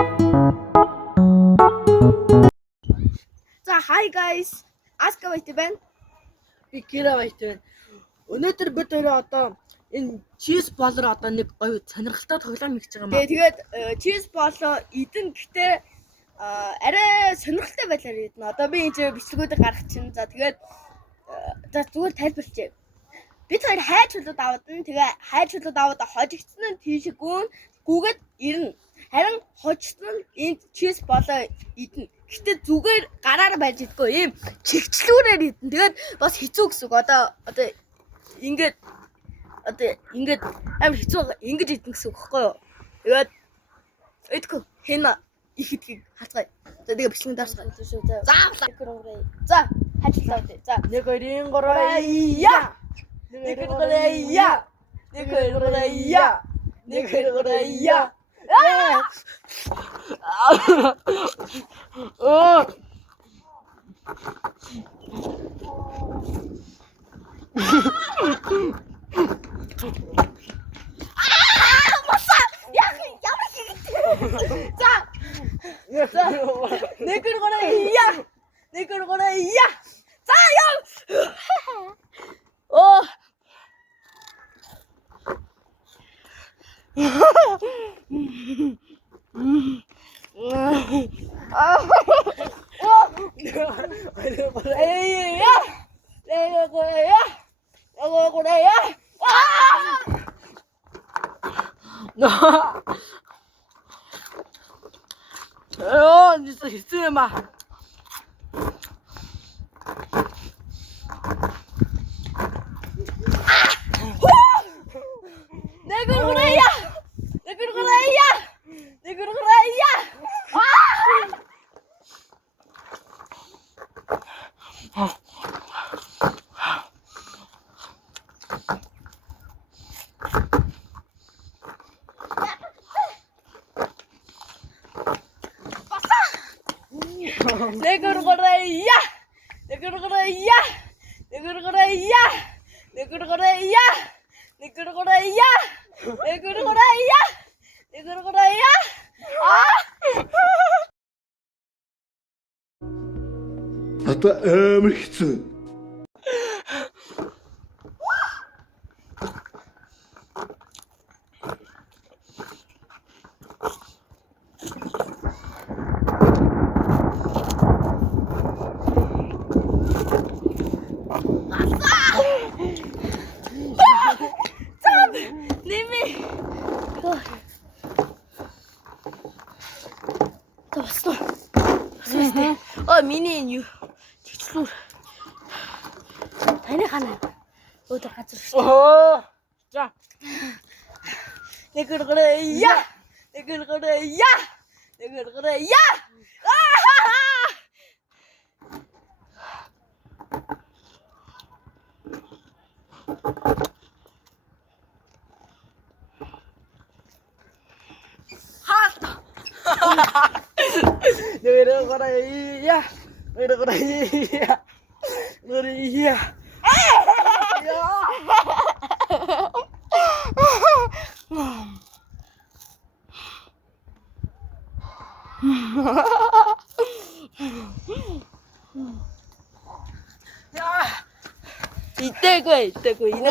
За hi guys. Ask away байна. Би Кира баят байна. Өнөөдөр бид өөрөө одоо энэ чиз болор одоо нэг гоё сонирхолтой тоглоом хийж байгаа юм байна. Тэгээд cheese болоо идэн гэхдээ арай сонирхолтой байдлаар идэнэ. Одоо би энэ бичлэгүүдийг гаргах чинь. За тэгээд за зүгээр тайлбарлая. Бид хоёр хайчулууд авадна. Тэгээ хайчулууд аваад хожигдсон нь тийш гүгээд ирнэ. Харин хожигдсон нь энэ cheese болоо идэнэ. Гэтэ зүгээр гараар байж идэггүй ийм чигчлүүрээр идэн. Тэгээд бас хэцүү гэсэн үг. Одоо ингээд амар хэцүү ингэж идэн гэсэн үг байхгүй юу? Тэгээд идэггүй хэнэ их идгийг хацгаая. За тэгээ бичлэгэн дарсгаа. За хажуулаа үү. За 1 2 3 я. 1 2 3 я. 1 2 3 я. 1 2 3 я. Оо. Маса! Ямар хийгээд. За. Нэг гөргөрөө. За яа. Оо. 진짜 있으면 막. 내 그러야. Одоо амар хэцүү. Ними. Тосто. Миний энэ юу? Чигчлүүр. Таны ханаа. Өөдөө газар шүү. Оо. За. Нэг гөргөрөө. 이때고 이네.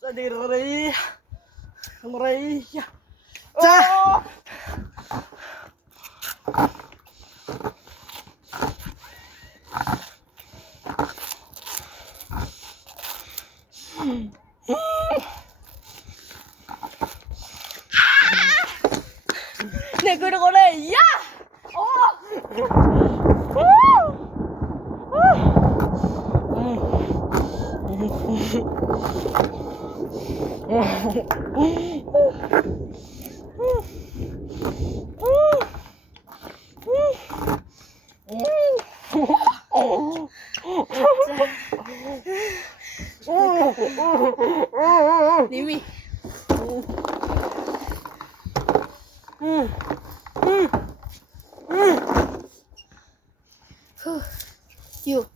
자, 내려가라. 가라야. 자. 내 그러고래. 야! 님이 юу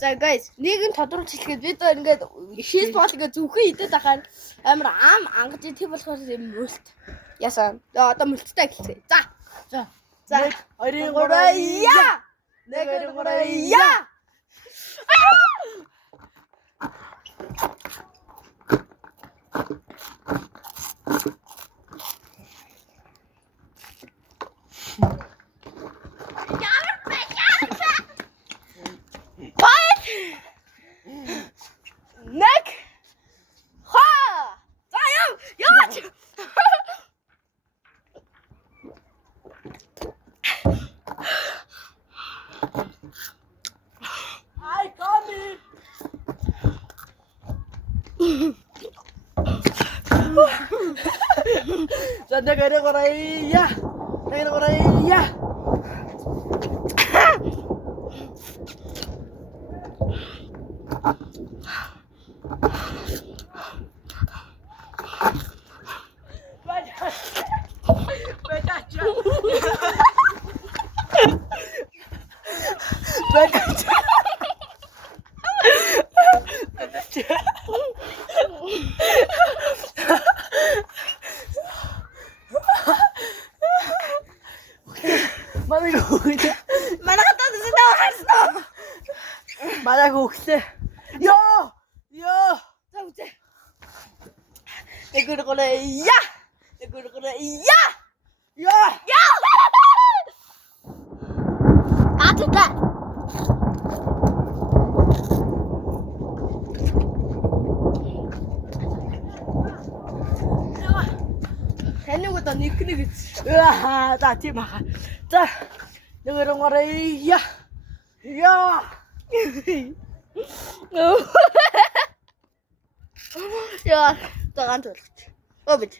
за guys нэг нь тодорхойлж хэлэхэд бид ингээд шийс бол ингээд зүгхэн идэт ахаар амар ам ангаж идэх болохоор юм өөрт Яасан. Одоо мөлттэй эхэлцгээе. За. За. За. 1 2 3 я. 1 2 3 я. Нэг. Ха! За яваач. I coming. За 1 2 3 я. 1 2 3 я. Манайхад одоо харсан. Манай хүүхдээ. Ёо! Ёо! За үзье. 1 2 3 я. 1 2 3 я. Ёо! Атута. Таны одоо нэг гэсэн. Аа, за тийм аа. За. 1 2 3 я. Ёо! Яа, тагаан төлөвч. Обид.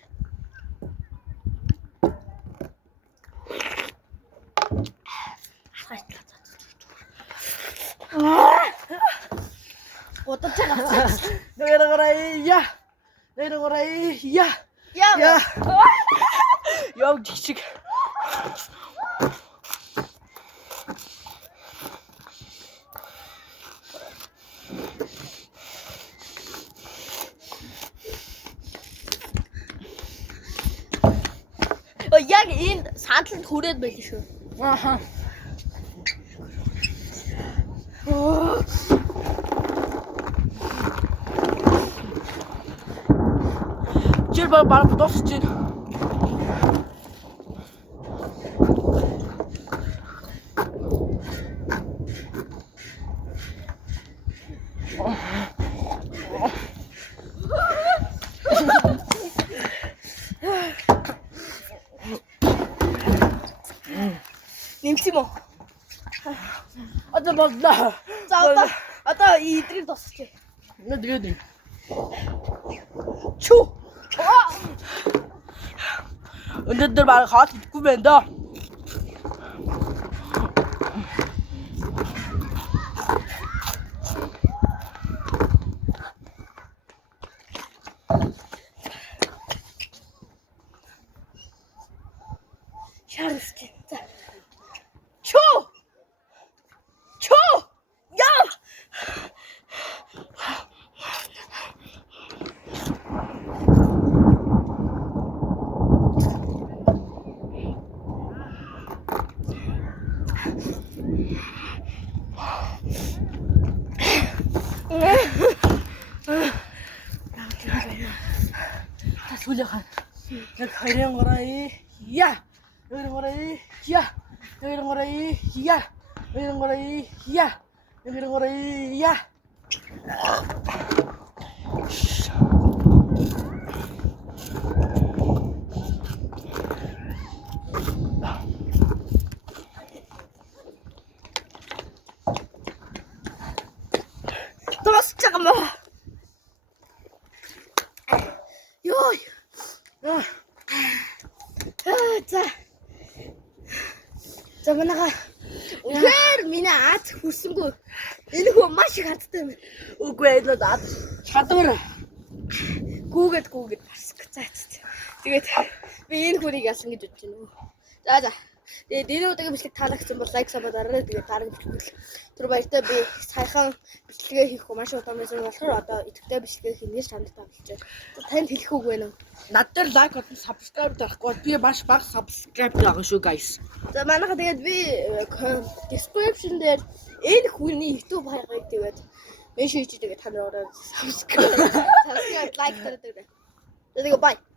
Удаж байгаа. 1 2 3 я. 1 2 3 я. Яа. Ёо жижиг. Яг энэ саантланд хүрээд байл шүү. Аха. Жир баг дуусч байна. Нэмсэн юм уу? Одоо боллоо. За одоо идрийг тосч. Нэдгээд. Чү. Өнөөдөр баг хаалт идэхгүй байна даа. Шарс чи. За. Чү. Яа. Та сүлээ хаа. Яг 2 3 я. 2 3 я. 2 3 я. 2 3 я. 2 3 я. Тосч байгаа мó. Ёо. За. За манайха үнээр миний Аз хүрсэнгүй. Энэ хөө маш их хаттай юм. Үгүй ээ наад чадвар. Гүүгээд барск. За. Тэгээд би энэ хүнийг ялсан гэж бодож байна. За. Тэгээд энэ удаагийн бичлэг таалагдсан бол лайк сабаа дараарай. Тэгээд дараагийн бичлэг түр баяртай би саяхан бичлэгээ хийх маш удаан байсан болохоор одоо идэвхтэй бичлэгээ хийнэ чамд тавьчихжээ. Танд хэлэх үг байна уу? Над дээр лайк болон subscribe дарахгүй би маш бага subscribe байгаа шүү guys. За манайха тэгээд би description дээр энэ хүний YouTube хаягыг тэгээд меншн хийчихээ тэгээд та нар ороод subscribe like дараадаг. Тэгээд bye.